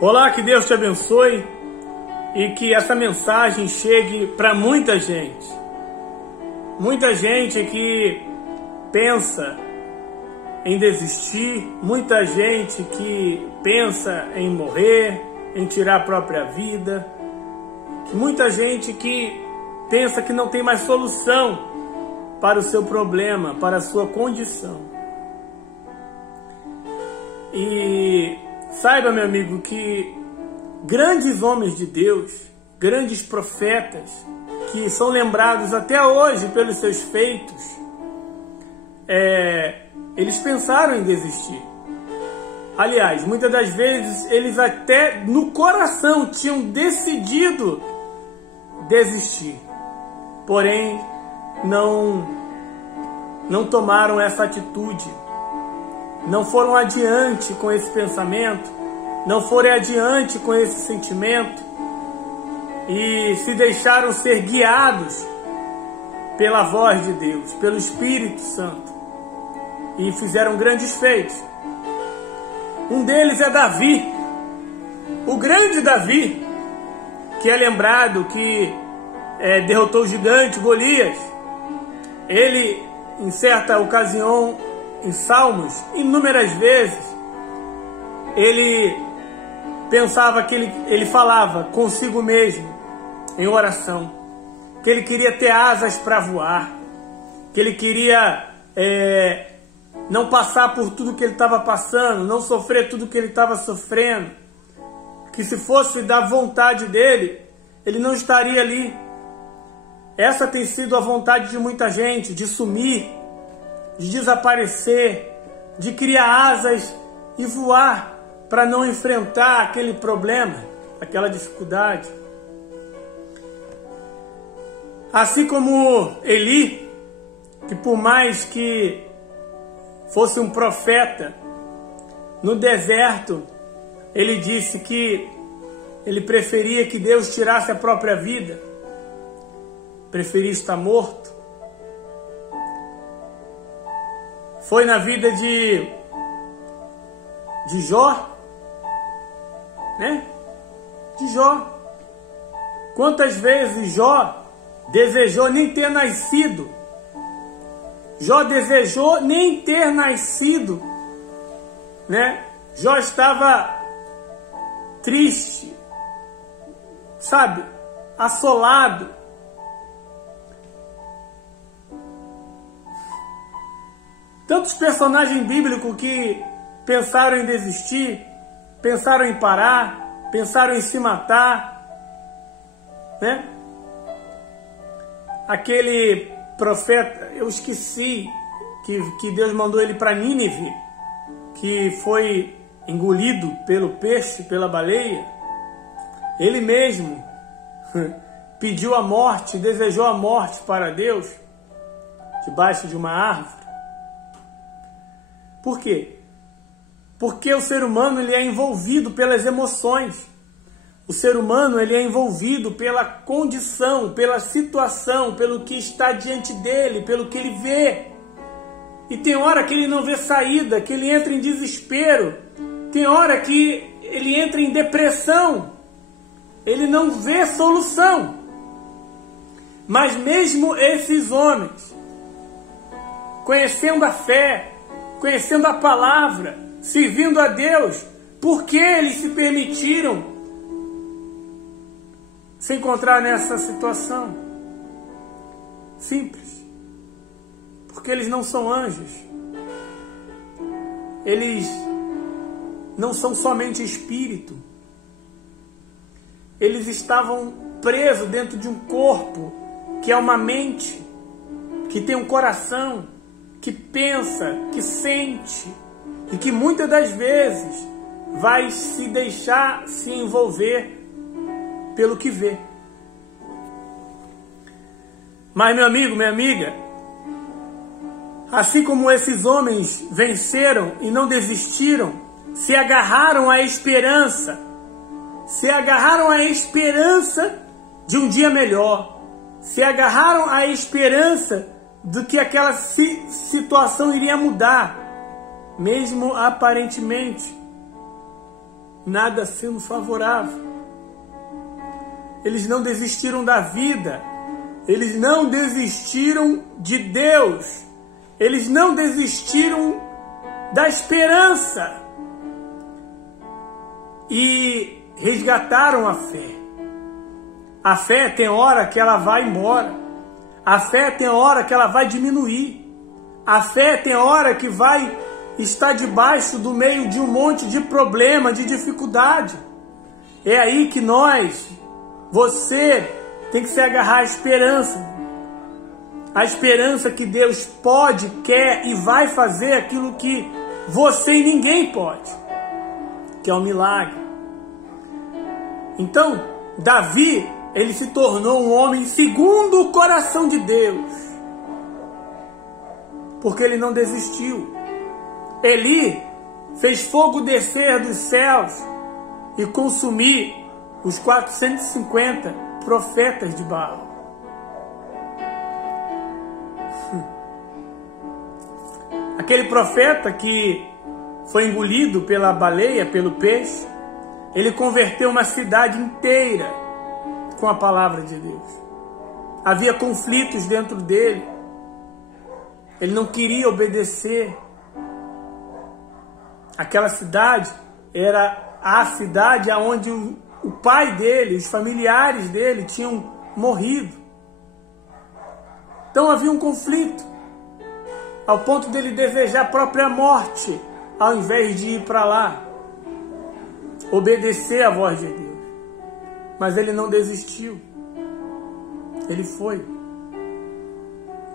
Olá, que Deus te abençoe e que essa mensagem chegue para muita gente. Muita gente que pensa em desistir, muita gente que pensa em morrer, em tirar a própria vida, muita gente que pensa que não tem mais solução para o seu problema, para a sua condição. E saiba, meu amigo, que grandes homens de Deus, grandes profetas, que são lembrados até hoje pelos seus feitos, eles pensaram em desistir. Aliás, muitas das vezes eles até no coração tinham decidido desistir. Porém, não tomaram essa atitude. Não foram adiante com esse pensamento, não foram adiante com esse sentimento e se deixaram ser guiados pela voz de Deus, pelo Espírito Santo, e fizeram grandes feitos. Um deles é Davi, o grande Davi, que é lembrado que derrotou o gigante Golias. Ele, em certa ocasião, em Salmos, inúmeras vezes, ele pensava que ele falava consigo mesmo, em oração, que ele queria ter asas para voar, que ele queria não passar por tudo que ele estava passando, não sofrer tudo que ele estava sofrendo, que se fosse da vontade dele, ele não estaria ali. Essa tem sido a vontade de muita gente, de sumir, de desaparecer, de criar asas e voar para não enfrentar aquele problema, aquela dificuldade. Assim como Eli, que por mais que fosse um profeta, no deserto ele disse que ele preferia que Deus tirasse a própria vida, preferia estar morto. Foi na vida de Jó, né? De Jó. Quantas vezes Jó desejou nem ter nascido? Jó desejou nem ter nascido, né? Jó estava triste, sabe? Assolado. Tantos personagens bíblicos que pensaram em desistir, pensaram em parar, pensaram em se matar, né? Aquele profeta, eu esqueci, que Deus mandou ele para Nínive, que foi engolido pelo peixe, pela baleia. Ele mesmo pediu a morte, desejou a morte para Deus, debaixo de uma árvore. Por quê? Porque o ser humano ele é envolvido pelas emoções. O ser humano ele é envolvido pela condição, pela situação, pelo que está diante dele, pelo que ele vê. E tem hora que ele não vê saída, que ele entra em desespero. Tem hora que ele entra em depressão. Ele não vê solução. Mas mesmo esses homens, conhecendo a fé, conhecendo a palavra, servindo a Deus, por que eles se permitiram se encontrar nessa situação? Simples. Porque eles não são anjos. Eles não são somente espírito. Eles estavam presos dentro de um corpo que é uma mente, que tem um coração, que pensa, que sente e que muitas das vezes vai se deixar se envolver pelo que vê. Mas, meu amigo, minha amiga, assim como esses homens venceram e não desistiram, se agarraram à esperança, de um dia melhor, se agarraram à esperança do que aquela situação iria mudar, mesmo aparentemente. nada sendo favorável. Eles não desistiram da vida. Eles não desistiram de Deus. Eles não desistiram da esperança. E resgataram a fé. A fé tem hora que ela vai embora. A fé tem hora que ela vai diminuir. A fé tem hora que vai estar debaixo do meio de um monte de problema, de dificuldade. É aí que você tem que se agarrar à esperança. A esperança que Deus pode, quer e vai fazer aquilo que você e ninguém pode, que é um milagre. Então, Davi, ele se tornou um homem segundo o coração de Deus, porque ele não desistiu. Eli fez fogo descer dos céus e consumir os 450 profetas de Baal. Aquele profeta que foi engolido pela baleia, pelo peixe, ele converteu uma cidade inteira com a palavra de Deus. Havia conflitos dentro dele. Ele não queria obedecer. Aquela cidade era a cidade onde o pai dele, os familiares dele tinham morrido. Então havia um conflito, ao ponto dele desejar a própria morte, ao invés de ir para lá, obedecer à voz de Deus. Mas ele não desistiu. Ele foi.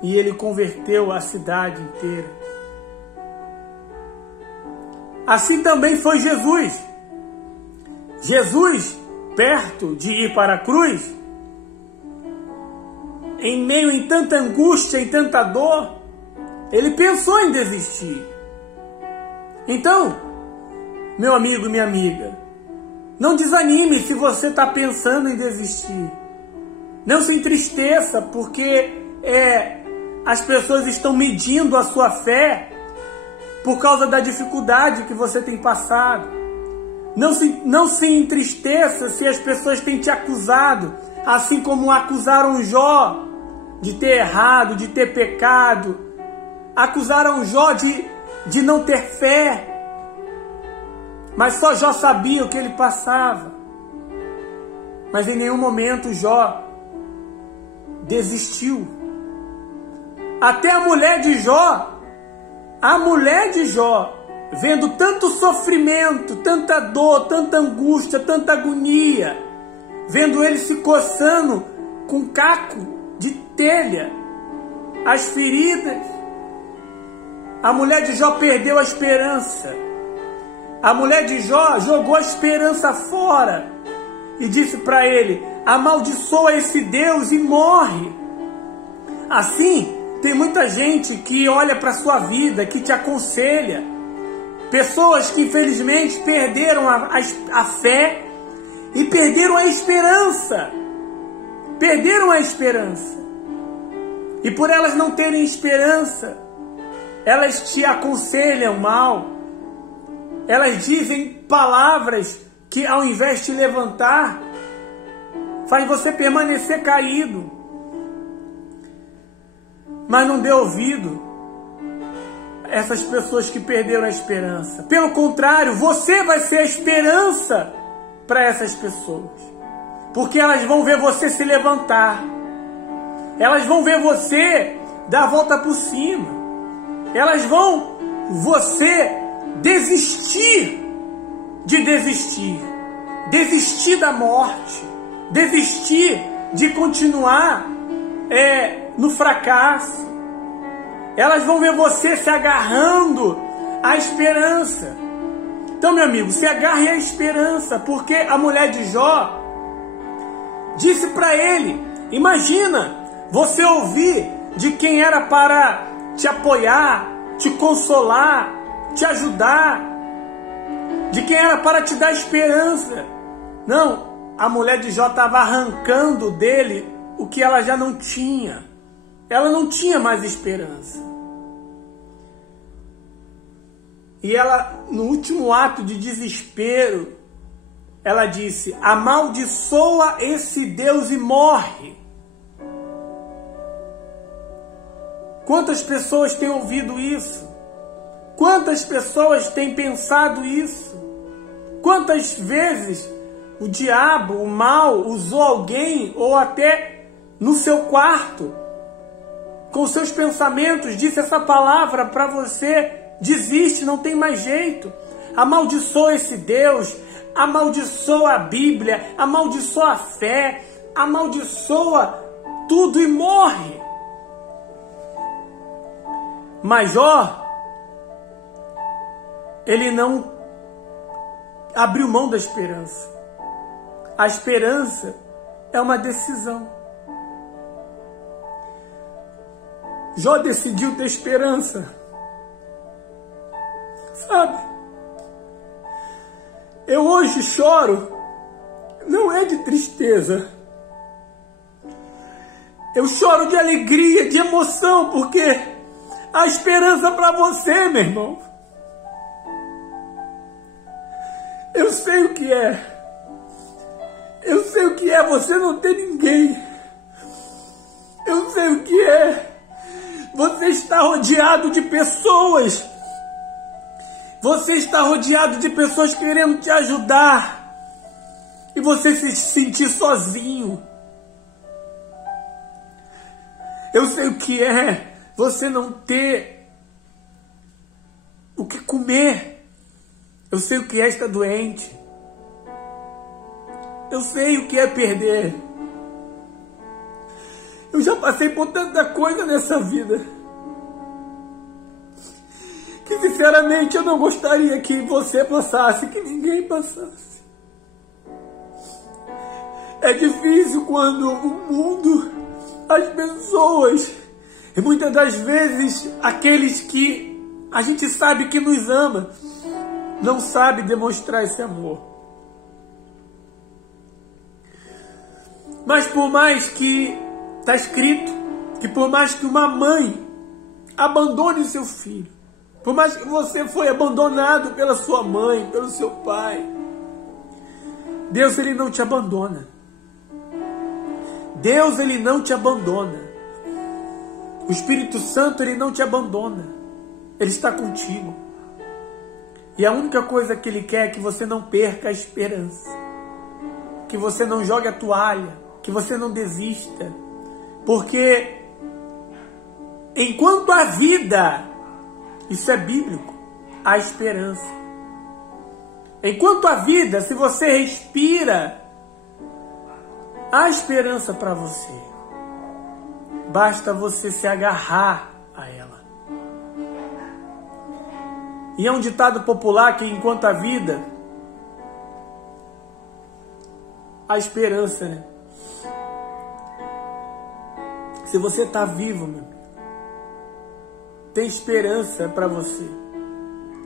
E ele converteu a cidade inteira. Assim também foi Jesus. Jesus, perto de ir para a cruz, em meio a tanta angústia, em tanta dor, ele pensou em desistir. Então, meu amigo e minha amiga, não desanime se você está pensando em desistir. Não se entristeça porque as pessoas estão medindo a sua fé por causa da dificuldade que você tem passado. Não se entristeça se as pessoas têm te acusado, assim como acusaram Jó de ter errado, de ter pecado. Acusaram Jó de não ter fé. Mas só Jó sabia o que ele passava. Mas em nenhum momento Jó desistiu. Até a mulher de Jó, vendo tanto sofrimento, tanta dor, tanta angústia, tanta agonia, vendo ele se coçando com caco de telha, as feridas, a mulher de Jó perdeu a esperança. A mulher de Jó jogou a esperança fora e disse para ele: amaldiçoa esse Deus e morre. Assim, tem muita gente que olha para a sua vida, que te aconselha. Pessoas que infelizmente perderam a fé e perderam a esperança. Perderam a esperança. E por elas não terem esperança, elas te aconselham mal. Elas dizem palavras que, ao invés de te levantar, faz você permanecer caído. Mas não dê ouvido a essas pessoas que perderam a esperança. Pelo contrário, você vai ser a esperança para essas pessoas. Porque elas vão ver você se levantar. Elas vão ver você dar a volta por cima. Elas vão você desistir de desistir. Desistir da morte. Desistir de continuar no fracasso. Elas vão ver você se agarrando à esperança. Então, meu amigo, se agarre à esperança, porque a mulher de Jó disse para ele: imagina você ouvir de quem era para te apoiar, te consolar, te ajudar, de quem era para te dar esperança. Não, a mulher de Jó estava arrancando dele o que ela já não tinha. Ela não tinha mais esperança. E ela, no último ato de desespero, ela disse: amaldiçoa esse Deus e morre. Quantas pessoas têm ouvido isso? Quantas pessoas têm pensado isso? Quantas vezes o diabo, o mal, usou alguém, ou até no seu quarto, com seus pensamentos, disse essa palavra para você: desiste, não tem mais jeito. Amaldiçoa esse Deus, amaldiçoa a Bíblia, amaldiçoa a fé, amaldiçoa tudo e morre. Mas Jó, ele não abriu mão da esperança. A esperança é uma decisão. Jó decidiu ter esperança. Sabe? Eu hoje choro, não é de tristeza. Eu choro de alegria, de emoção, porque há esperança para você, meu irmão. Eu sei o que é. Eu sei o que é você não ter ninguém. Eu sei o que é você estar rodeado de pessoas. Você está rodeado de pessoas querendo te ajudar. E você se sentir sozinho. Eu sei o que é você não ter o que comer. Eu sei o que é estar doente. Eu sei o que é perder. Eu já passei por tanta coisa nessa vida que sinceramente eu não gostaria que você passasse, que ninguém passasse. É difícil quando o mundo, as pessoas, e muitas das vezes aqueles que a gente sabe que nos ama, não sabe demonstrar esse amor. Mas por mais que está escrito que por mais que uma mãe abandone seu filho, por mais que você foi abandonado pela sua mãe, pelo seu pai, Deus, ele não te abandona. Deus, ele não te abandona. O Espírito Santo, ele não te abandona. Ele está contigo. E a única coisa que ele quer é que você não perca a esperança. Que você não jogue a toalha. Que você não desista. Porque enquanto há vida, isso é bíblico, há esperança. Enquanto há vida, se você respira, há esperança para você. Basta você se agarrar a ela. E é um ditado popular que enquanto há vida, há esperança, né? Se você está vivo, meu amigo, tem esperança para você.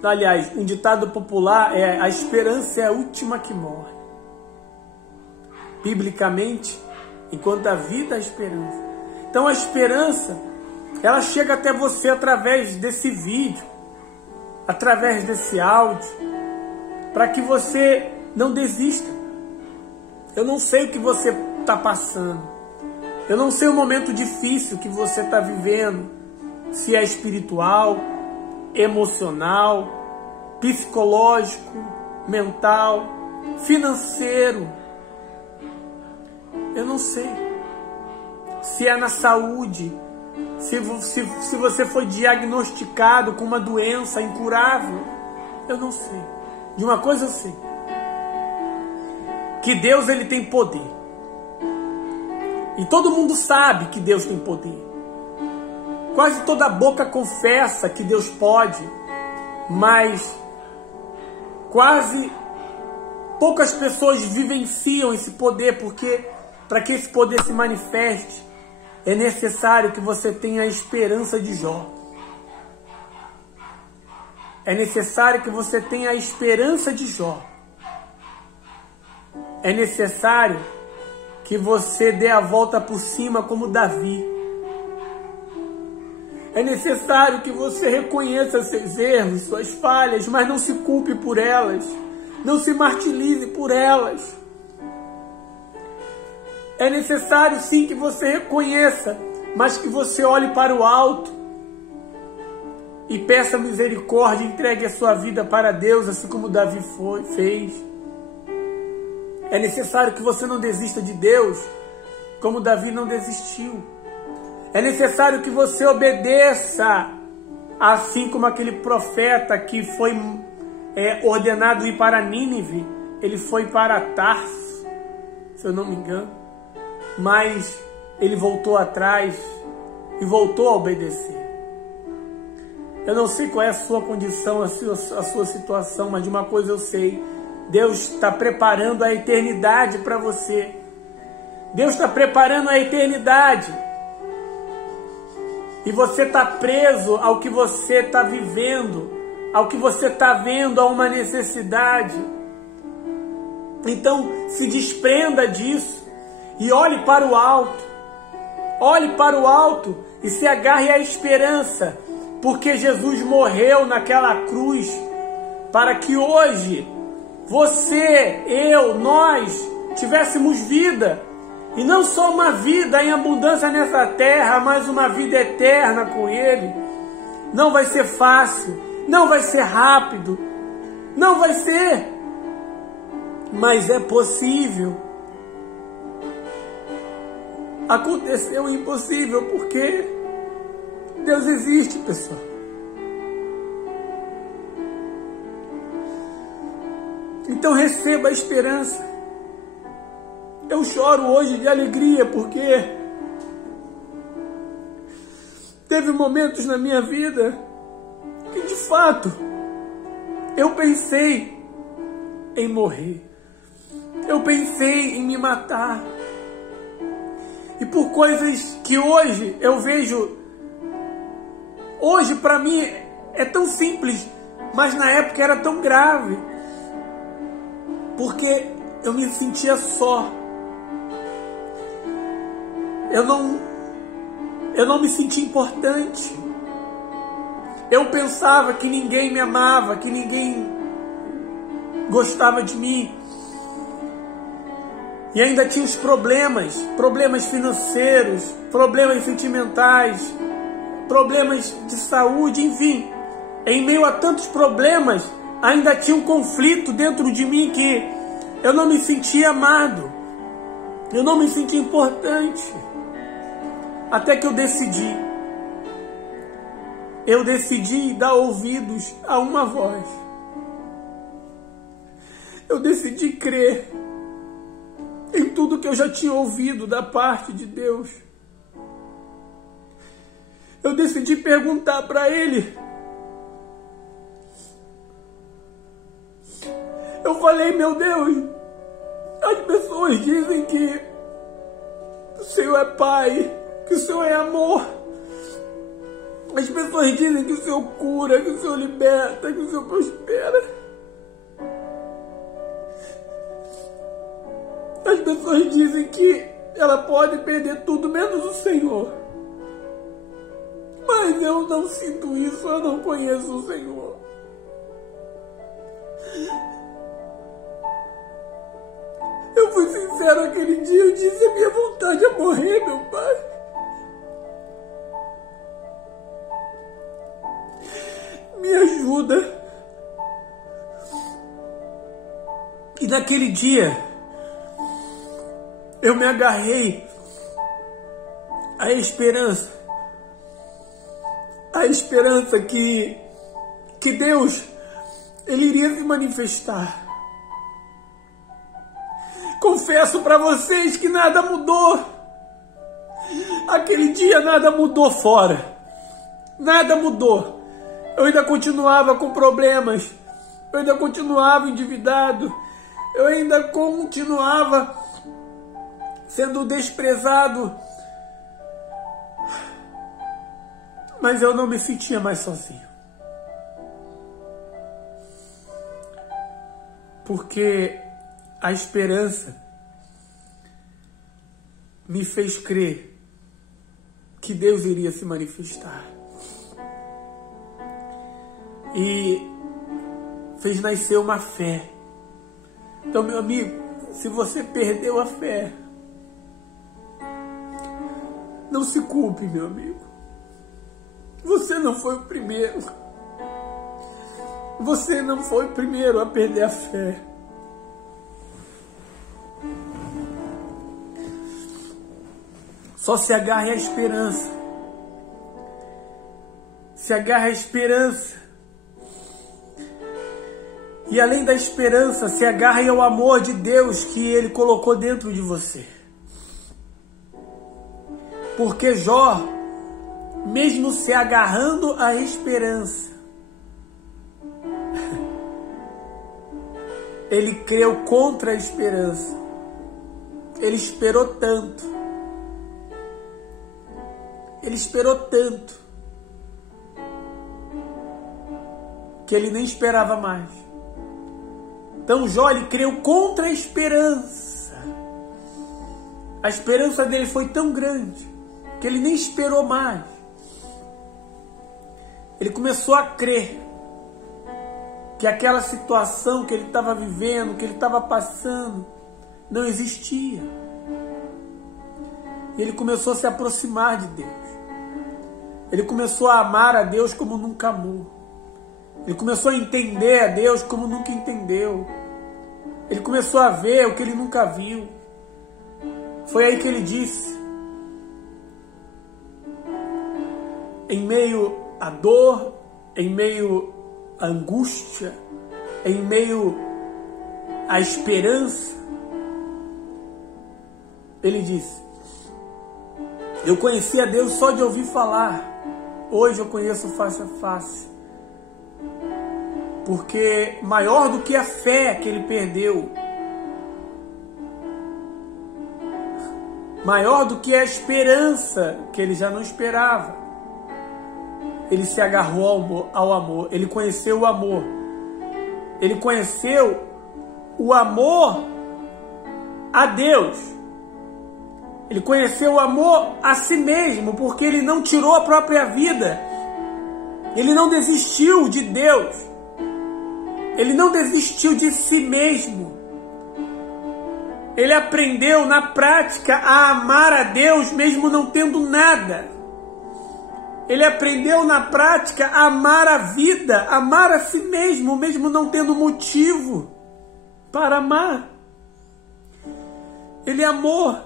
Aliás, um ditado popular é: a esperança é a última que morre. Biblicamente, enquanto há vida, há esperança. Então a esperança, ela chega até você através desse vídeo, através desse áudio, para que você não desista. Eu não sei o que você está passando. Eu não sei o momento difícil que você está vivendo, se é espiritual, emocional, psicológico, mental, financeiro. Eu não sei. Se é na saúde, se você foi diagnosticado com uma doença incurável. Eu não sei. De uma coisa eu sei. Que Deus, ele tem poder. E todo mundo sabe que Deus tem poder. Quase toda boca confessa que Deus pode, mas quase poucas pessoas vivenciam esse poder, porque para que esse poder se manifeste, é necessário que você tenha a esperança de Jó. É necessário que você tenha a esperança de Jó. É necessário que você dê a volta por cima como Davi. É necessário que você reconheça seus erros, suas falhas, mas não se culpe por elas. Não se martirize por elas. É necessário sim que você reconheça, mas que você olhe para o alto e peça misericórdia, entregue a sua vida para Deus, assim como Davi fez. É necessário que você não desista de Deus, como Davi não desistiu. É necessário que você obedeça, assim como aquele profeta que foi ordenado ir para Nínive, ele foi para Tarso, se eu não me engano. Mas ele voltou atrás e voltou a obedecer. Eu não sei qual é a sua condição, a sua situação, mas de uma coisa eu sei. Deus está preparando a eternidade para você. Deus está preparando a eternidade. E você está preso ao que você está vivendo, ao que você está vendo, a uma necessidade. Então, se desprenda disso. E olhe para o alto. Olhe para o alto e se agarre à esperança. Porque Jesus morreu naquela cruz para que hoje você, eu, nós tivéssemos vida. E não só uma vida em abundância nessa terra, mas uma vida eterna com Ele. Não vai ser fácil, não vai ser rápido, não vai ser. Mas é possível. Aconteceu o impossível porque Deus existe, pessoal. Então receba a esperança. Eu choro hoje de alegria porque teve momentos na minha vida que de fato eu pensei em morrer. Eu pensei em me matar. E por coisas que hoje eu vejo, hoje para mim é tão simples, mas na época era tão grave. Porque eu me sentia só. Eu não me sentia importante. Eu pensava que ninguém me amava, que ninguém gostava de mim. E ainda tinha os problemas financeiros, problemas sentimentais, problemas de saúde, enfim. Em meio a tantos problemas, ainda tinha um conflito dentro de mim que eu não me sentia amado. Eu não me sentia importante. Até que eu decidi dar ouvidos a uma voz. Eu decidi crer em tudo que eu já tinha ouvido da parte de Deus. Eu decidi perguntar para Ele. Eu falei, meu Deus, as pessoas dizem que o Senhor é Pai, que o Senhor é amor. As pessoas dizem que o Senhor cura, que o Senhor liberta, que o Senhor prospera. As pessoas dizem que ela pode perder tudo menos o Senhor. Mas eu não sinto isso, eu não conheço o Senhor. Eu fui sincero aquele dia, eu disse, a minha vontade é morrer, meu Pai. Me ajuda. E naquele dia, eu me agarrei à esperança. A esperança que Deus, Ele iria se manifestar. Confesso para vocês que nada mudou. Aquele dia nada mudou fora. Nada mudou. Eu ainda continuava com problemas. Eu ainda continuava endividado. Eu ainda continuava sendo desprezado. Mas eu não me sentia mais sozinho. Porque a esperança me fez crer que Deus iria se manifestar. E fez nascer uma fé Então, meu amigo, se você perdeu a fé, não se culpe, meu amigo. Você não foi o primeiro. Você não foi o primeiro a perder a fé. Só se agarre à esperança. Se agarre à esperança. E além da esperança, se agarre ao amor de Deus que Ele colocou dentro de você. Porque Jó, mesmo se agarrando à esperança, ele creu contra a esperança. Ele esperou tanto. Ele esperou tanto que ele nem esperava mais. Então Jó, ele creu contra a esperança. A esperança dele foi tão grande que ele nem esperou mais. Ele começou a crer que aquela situação que ele estava vivendo, que ele estava passando, não existia. E ele começou a se aproximar de Deus. Ele começou a amar a Deus como nunca amou. Ele começou a entender a Deus como nunca entendeu. Ele começou a ver o que ele nunca viu. Foi aí que ele disse: em meio à dor, em meio à angústia, em meio à esperança, ele disse: eu conheci a Deus só de ouvir falar. Hoje eu conheço face a face. Porque maior do que a fé que ele perdeu, maior do que a esperança que ele já não esperava, ele se agarrou ao amor. Ele conheceu o amor. Ele conheceu o amor a Deus. Ele conheceu o amor a si mesmo, porque ele não tirou a própria vida. Ele não desistiu de Deus. Ele não desistiu de si mesmo. Ele aprendeu na prática a amar a Deus mesmo não tendo nada. Ele aprendeu na prática a amar a vida, amar a si mesmo mesmo não tendo motivo para amar. Ele amou.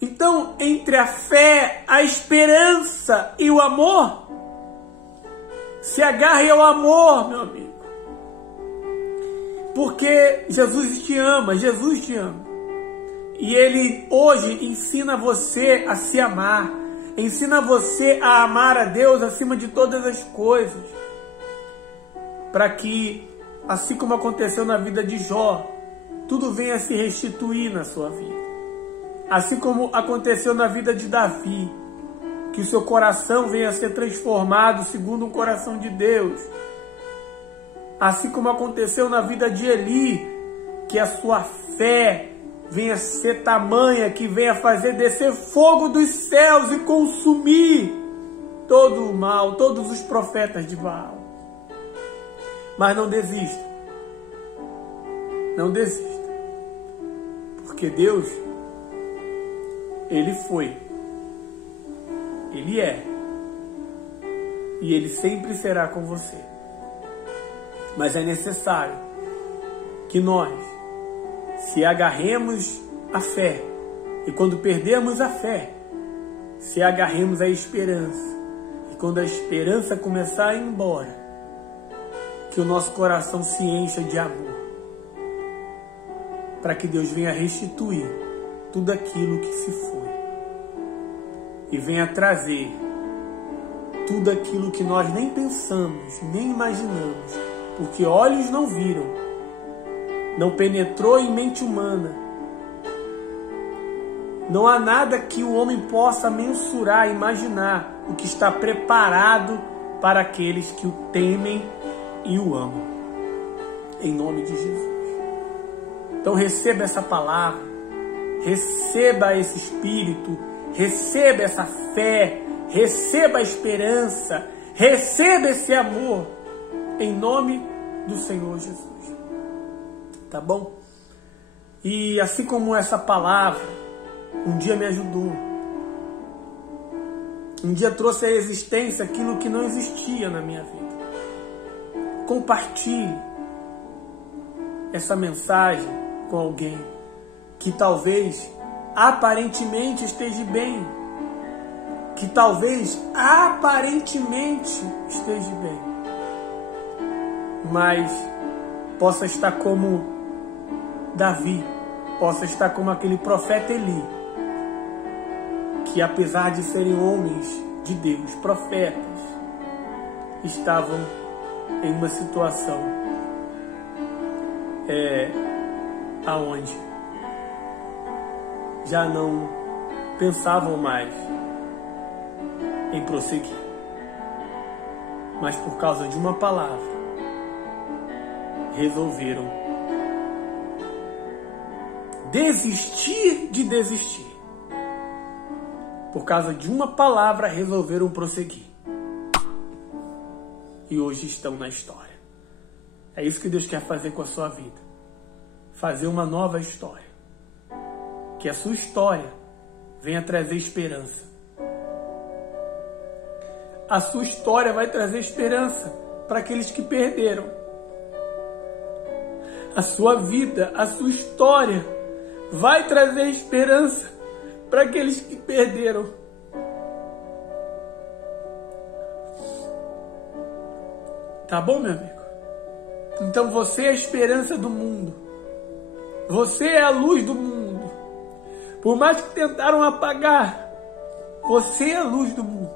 Então, entre a fé, a esperança e o amor, se agarre ao amor, meu amigo. Porque Jesus te ama, Jesus te ama. E Ele hoje ensina você a se amar. Ensina você a amar a Deus acima de todas as coisas. Para que, assim como aconteceu na vida de Jó, tudo venha se restituir na sua vida. Assim como aconteceu na vida de Davi, que o seu coração venha a ser transformado segundo o coração de Deus. Assim como aconteceu na vida de Eli, que a sua fé venha a ser tamanha, que venha fazer descer fogo dos céus e consumir todo o mal, todos os profetas de Baal. Mas não desista. Não desista. Porque Deus, Ele foi, Ele é, e Ele sempre será com você. Mas é necessário que nós se agarremos à fé, e quando perdemos a fé, se agarremos à esperança, e quando a esperança começar a ir embora, que o nosso coração se encha de amor, para que Deus venha restituir tudo aquilo que se foi e venha trazer tudo aquilo que nós nem pensamos, nem imaginamos, porque olhos não viram, não penetrou em mente humana. Não há nada que o homem possa mensurar, imaginar o que está preparado para aqueles que o temem e o amam. Em nome de Jesus. Então receba essa palavra, receba esse Espírito, receba essa fé, receba a esperança, receba esse amor, em nome do Senhor Jesus. Tá bom? E assim como essa palavra um dia me ajudou, um dia trouxe à existência aquilo que não existia na minha vida. Compartilhe essa mensagem com alguém que talvez aparentemente esteja bem, que talvez aparentemente esteja bem, mas possa estar como Davi, possa estar como aquele profeta Eli, que apesar de serem homens de Deus, profetas, estavam em uma situação aonde já não pensavam mais em prosseguir, mas por causa de uma palavra resolveram desistir de desistir. Por causa de uma palavra resolveram prosseguir. E hoje estão na história. É isso que Deus quer fazer com a sua vida. Fazer uma nova história. Que a sua história venha trazer esperança. A sua história vai trazer esperança para aqueles que perderam. A sua vida, a sua história vai trazer esperança para aqueles que perderam. Tá bom, meu amigo? Então você é a esperança do mundo. Você é a luz do mundo. Por mais que tentaram apagar, você é a luz do mundo.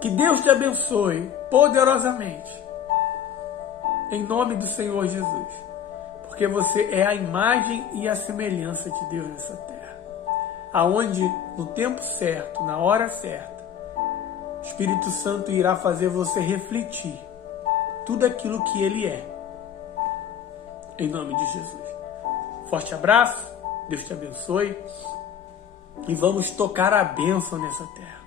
Que Deus te abençoe poderosamente. Em nome do Senhor Jesus. Porque você é a imagem e a semelhança de Deus nessa terra. Aonde, no tempo certo, na hora certa, o Espírito Santo irá fazer você refletir tudo aquilo que Ele é. Em nome de Jesus. Forte abraço, Deus te abençoe. E vamos tocar a bênção nessa terra.